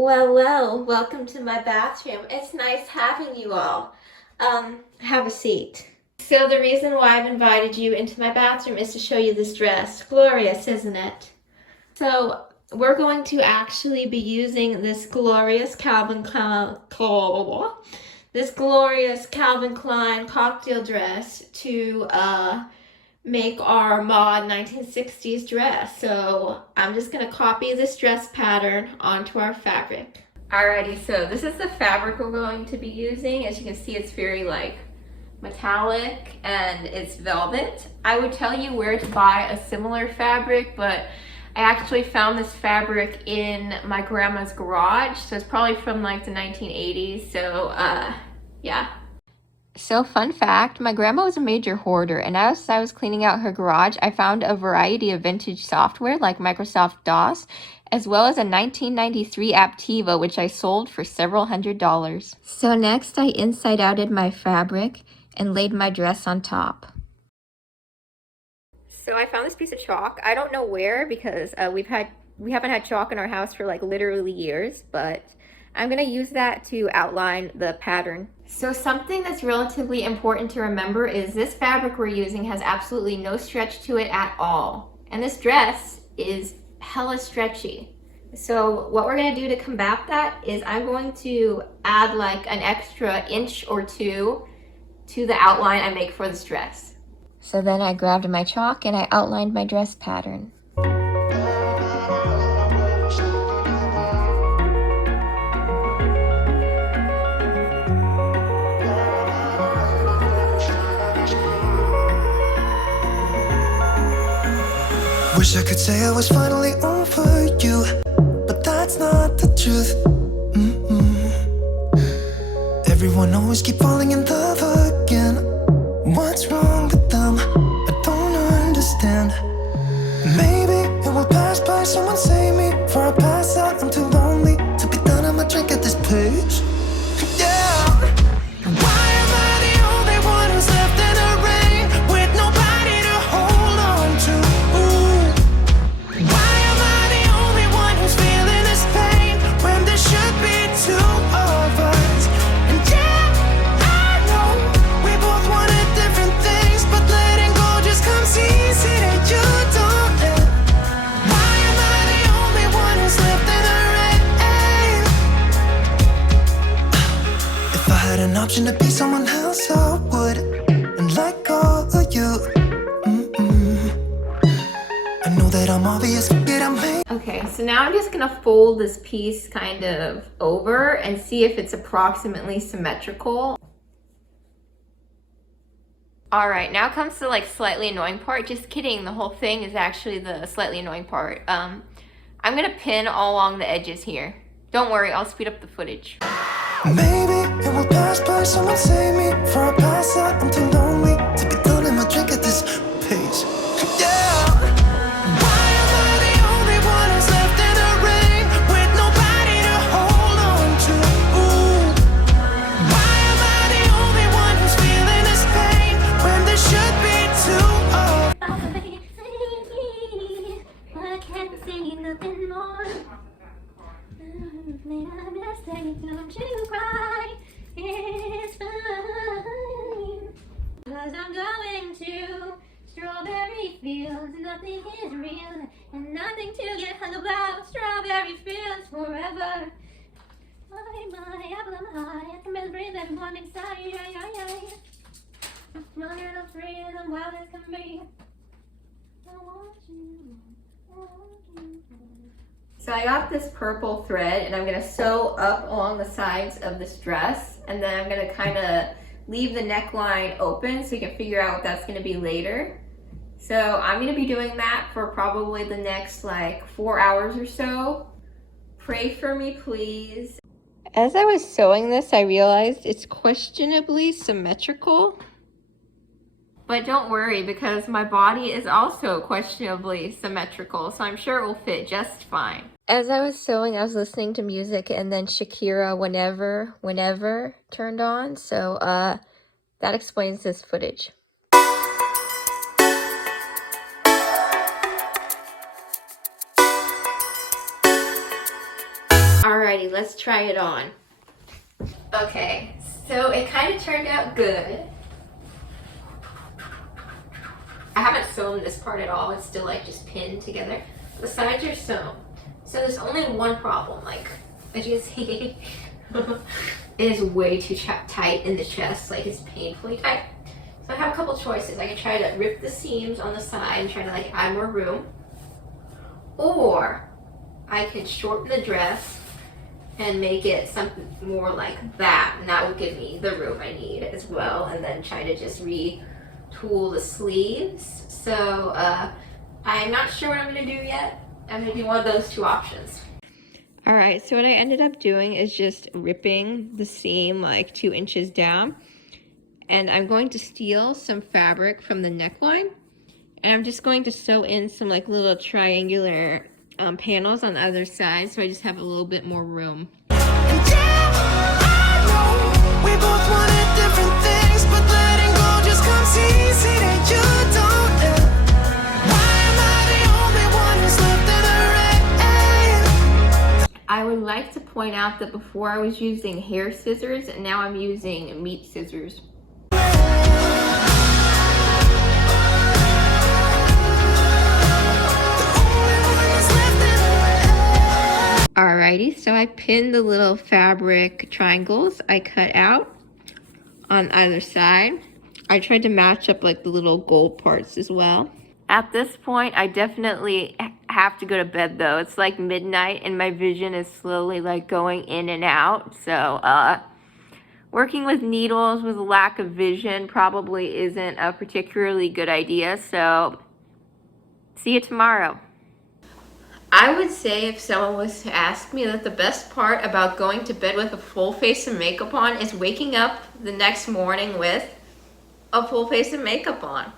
Well, welcome to my bathroom. It's nice having you all. Have a seat. So the reason why I've invited you into my bathroom is to show you this dress. Glorious, isn't it? So we're going to actually be using this glorious Calvin Klein cocktail dress to make our mod 1960s dress. So I'm just gonna copy this dress pattern onto our fabric. Alrighty, so this is the fabric we're going to be using. As you can see, it's very metallic and it's velvet. I would tell you where to buy a similar fabric, but I actually found this fabric in my grandma's garage. So it's probably from the 1980s. So yeah. So fun fact, my grandma was a major hoarder, and as I was cleaning out her garage, I found a variety of vintage software like Microsoft DOS, as well as a 1993 Aptiva, which I sold for several $100s. So next I inside-outed my fabric and laid my dress on top. So I found this piece of chalk. I don't know where because we haven't had chalk in our house for literally years, but I'm gonna use that to outline the pattern. So something that's relatively important to remember is this fabric we're using has absolutely no stretch to it at all. And this dress is hella stretchy. So what we're gonna do to combat that is I'm going to add an extra inch or two to the outline I make for this dress. So then I grabbed my chalk and I outlined my dress pattern. Wish I could say I was finally over you, but that's not the truth. Everyone always keep falling in love again. What's wrong with them? I don't understand. Maybe it will pass by, someone save me. Before I pass out, I'm too lonely to be done. I'ma drink at this page. Yeah. Why am I the only one who's left in the rain with nobody to hold on to? Why am I the only one who's feeling this pain when there should be two of us? And yeah, I know we both wanted different things, but letting go just comes easy that you don't. Why am I the only one who's left in the rain? If I had an option to be someone else, I would, and like all of you. I know that I'm obvious, yet I'm made. Okay, so now I'm just gonna fold this piece kind of over and see if it's approximately symmetrical. All right, now comes the slightly annoying part. Just kidding, the whole thing is actually the slightly annoying part. I'm gonna pin all along the edges here. Don't worry, I'll speed up the footage. Maybe it will pass by, someone save me. Before I pass out, I'm too lonely to be done. I'ma drink at this pace. Yeah. Why am I the only one who's left in the rain with nobody to hold on to? Why am I the only one who's feeling this pain when there should be two of us? I can't say nothing more. I'm just saying, don't you cry. It's fine. 'Cause I'm going to Strawberry Fields. Nothing is real and nothing to get hung about. Strawberry Fields forever. My apple on my eye. I can barely breathe every morning. Sigh, I'm young and I'm free and I'm wild as can be. I want you. I want you. So I got this purple thread and I'm gonna sew up along the sides of this dress, and then I'm gonna kind of leave the neckline open so you can figure out what that's gonna be later. So I'm gonna be doing that for probably the next 4 hours or so. Pray for me, please. As I was sewing this, I realized it's questionably symmetrical. But don't worry, because my body is also questionably symmetrical, so I'm sure it will fit just fine. As I was sewing, I was listening to music, and then Shakira Whenever turned on, so that explains this footage. Alrighty, let's try it on. Okay, so it kind of turned out good. I haven't sewn this part at all. It's still like just pinned together. The sides are sewn. So there's only one problem. Like, as you can see, it is way too tight in the chest. Like, it's painfully tight. So I have a couple choices. I can try to rip the seams on the side and try to like add more room. Or I could shorten the dress and make it something more like that. And that will give me the room I need as well. And then try to just retool the sleeves. So I'm not sure what I'm gonna do yet. I'm gonna do one of those two options. All right, so what I ended up doing is just ripping the seam like 2 inches down. And I'm going to steal some fabric from the neckline. And I'm just going to sew in some like little triangular panels on the other side. So I just have a little bit more room. And yeah, I know we both wanted different things, but letting go just comes easy that you don't know. Why am I the only one who's left in the rain? I would like to point out that before I was using hair scissors and now I'm using meat scissors. Alrighty, so I pinned the little fabric triangles I cut out on either side. I tried to match up like the little gold parts as well. At this point, I definitely have to go to bed though. It's like midnight and my vision is slowly like going in and out. So working with needles with a lack of vision probably isn't a particularly good idea. So see you tomorrow. I would say if someone was to ask me that the best part about going to bed with a full face of makeup on is waking up the next morning with a full face of makeup on.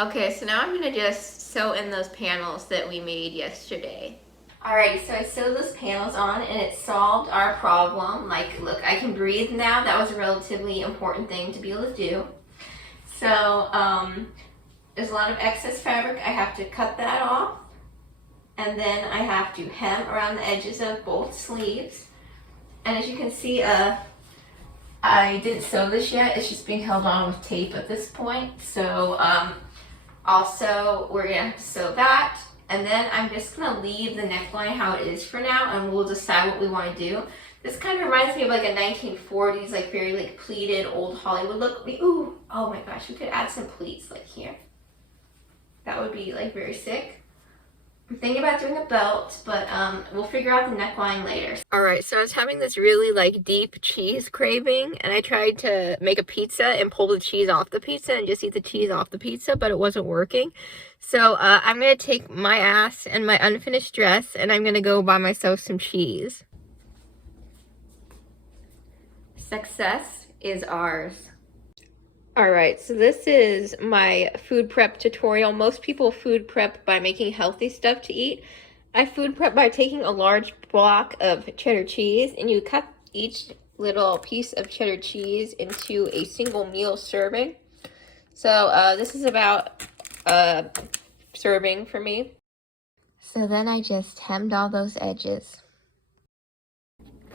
Okay, so now I'm gonna just sew in those panels that we made yesterday. Alright, so I sewed those panels on and it solved our problem. Like, look, I can breathe now. That was a relatively important thing to be able to do. So, there's a lot of excess fabric. I have to cut that off. And then I have to hem around the edges of both sleeves. And as you can see, I didn't sew this yet. It's just being held on with tape at this point. So, also, we're gonna have to sew that. And then I'm just gonna leave the neckline how it is for now, and we'll decide what we wanna do. This kind of reminds me of like a 1940s, like very like pleated old Hollywood look. Ooh, oh my gosh, we could add some pleats like here. That would be like very sick. I'm thinking about doing a belt, but we'll figure out the neckline later. All right, so I was having this really like deep cheese craving, and I tried to make a pizza and pull the cheese off the pizza and just eat the cheese off the pizza, but it wasn't working. So I'm gonna take my ass and my unfinished dress, and I'm gonna go buy myself some cheese. Success is ours. All right, so this is my food prep tutorial. Most people food prep by making healthy stuff to eat. I food prep by taking a large block of cheddar cheese, and you cut each little piece of cheddar cheese into a single meal serving. So this is about a serving for me. So then I just hemmed all those edges.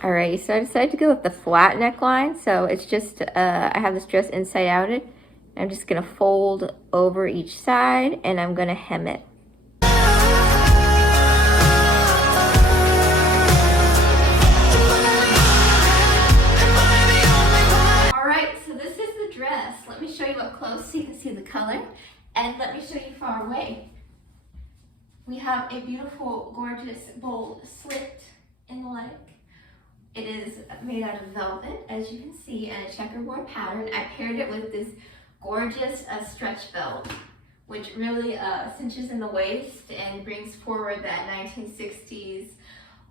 Alrighty, so I decided to go with the flat neckline. So it's just, I have this dress inside outed. I'm just gonna fold over each side and I'm gonna hem it. Alright, so this is the dress. Let me show you up close so you can see the color. And let me show you far away. We have a beautiful, gorgeous, bold slit in the leg. It is made out of velvet, as you can see, and a checkerboard pattern. I paired it with this gorgeous stretch belt, which really cinches in the waist and brings forward that 1960s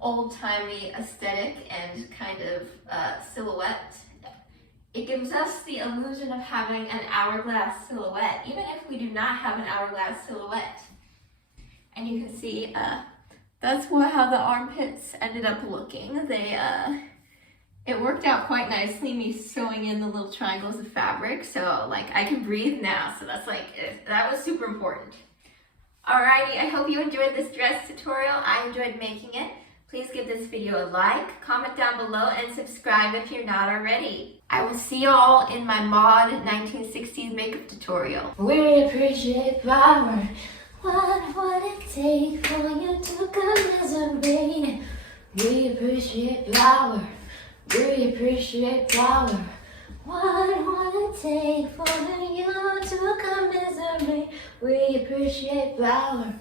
old-timey aesthetic and kind of silhouette. It gives us the illusion of having an hourglass silhouette, even if we do not have an hourglass silhouette. And you can see that's how the armpits ended up looking. It worked out quite nicely, me sewing in the little triangles of fabric. So like I can breathe now. So that's like, that was super important. Alrighty, I hope you enjoyed this dress tutorial. I enjoyed making it. Please give this video a like, comment down below, and subscribe if you're not already. I will see y'all in my mod 1960s makeup tutorial. We appreciate power. What would it take for you to commiserate? We appreciate power. We appreciate power. What would it take for you to commiserate? We appreciate power.